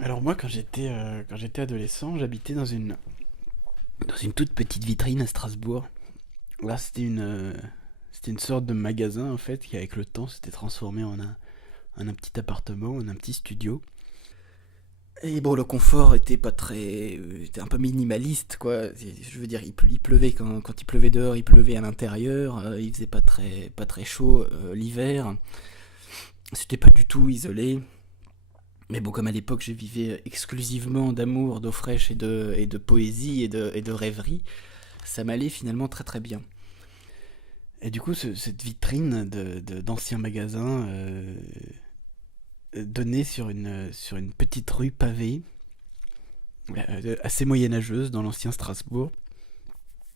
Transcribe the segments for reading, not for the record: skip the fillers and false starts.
Alors moi, quand j'étais adolescent, j'habitais dans une toute petite vitrine à Strasbourg. Là, c'était une sorte de magasin en fait qui, avec le temps, s'était transformé en un petit appartement, en un petit studio. Et bon, le confort était pas très, était un peu minimaliste, quoi. Je veux dire, il pleuvait quand il pleuvait dehors, il pleuvait à l'intérieur. Il faisait pas très chaud l'hiver. C'était pas du tout isolé. Mais bon, comme à l'époque, je vivais exclusivement d'amour, d'eau fraîche et de poésie et de rêverie, ça m'allait finalement très très bien. Et du coup, cette vitrine d'anciens magasins donnait sur une petite rue pavée, assez moyenâgeuse dans l'ancien Strasbourg.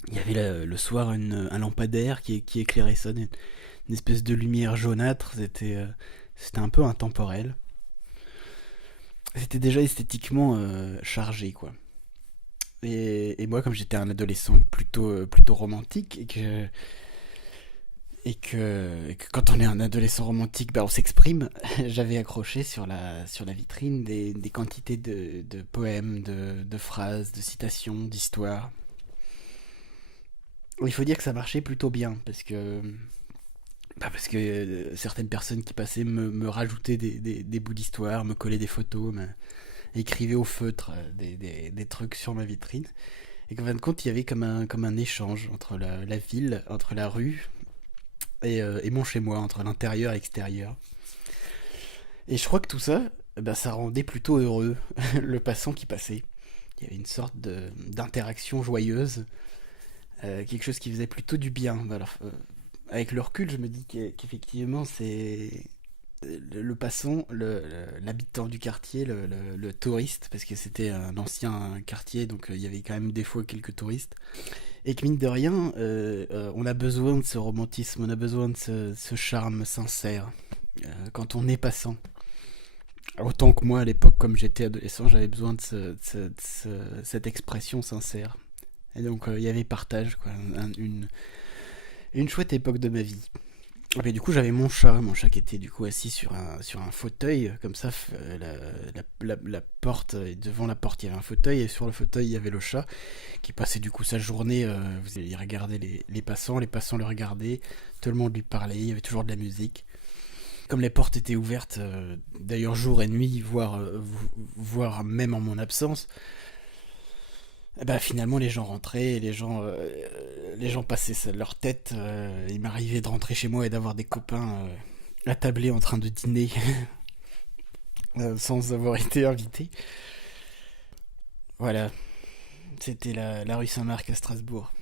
Il y avait le soir un lampadaire qui éclairait ça, une espèce de lumière jaunâtre. C'était un peu intemporel. C'était déjà esthétiquement chargé, quoi. Et moi, comme j'étais un adolescent plutôt romantique, et que quand on est un adolescent romantique, bah, on s'exprime, j'avais accroché sur la vitrine des quantités de poèmes, de phrases, de citations, d'histoires. Il faut dire que ça marchait plutôt bien, parce que certaines personnes qui passaient me rajoutaient des bouts d'histoire, me collaient des photos, écrivaient au feutre des trucs sur ma vitrine. Et qu'en fin de compte, il y avait comme un échange entre la ville, entre la rue et mon chez moi, entre l'intérieur et l'extérieur. Et je crois que tout ça, ben, ça rendait plutôt heureux le passant qui passait. Il y avait une sorte d'interaction joyeuse, quelque chose qui faisait plutôt du bien. Alors, avec le recul, je me dis qu'effectivement, c'est le passant, l'habitant du quartier, le touriste, parce que c'était un ancien quartier, donc il y avait quand même des fois quelques touristes. Et que mine de rien, on a besoin de ce romantisme, on a besoin de ce charme sincère quand on est passant. Autant que moi à l'époque, comme j'étais adolescent, j'avais besoin cette expression sincère. Et donc il y avait partage, quoi, une chouette époque de ma vie. Et puis, du coup, j'avais mon chat qui était du coup assis sur un fauteuil, comme ça, la porte, devant la porte il y avait un fauteuil, et sur le fauteuil il y avait le chat, qui passait du coup sa journée, il regardait les passants le regardaient, tout le monde lui parlait, il y avait toujours de la musique. Comme les portes étaient ouvertes, d'ailleurs jour et nuit, voire même en mon absence, bah finalement les gens rentraient, les gens passaient leur tête. Il m'arrivait de rentrer chez moi et d'avoir des copains attablés en train de dîner sans avoir été invité. Voilà, c'était la rue Saint-Marc à Strasbourg.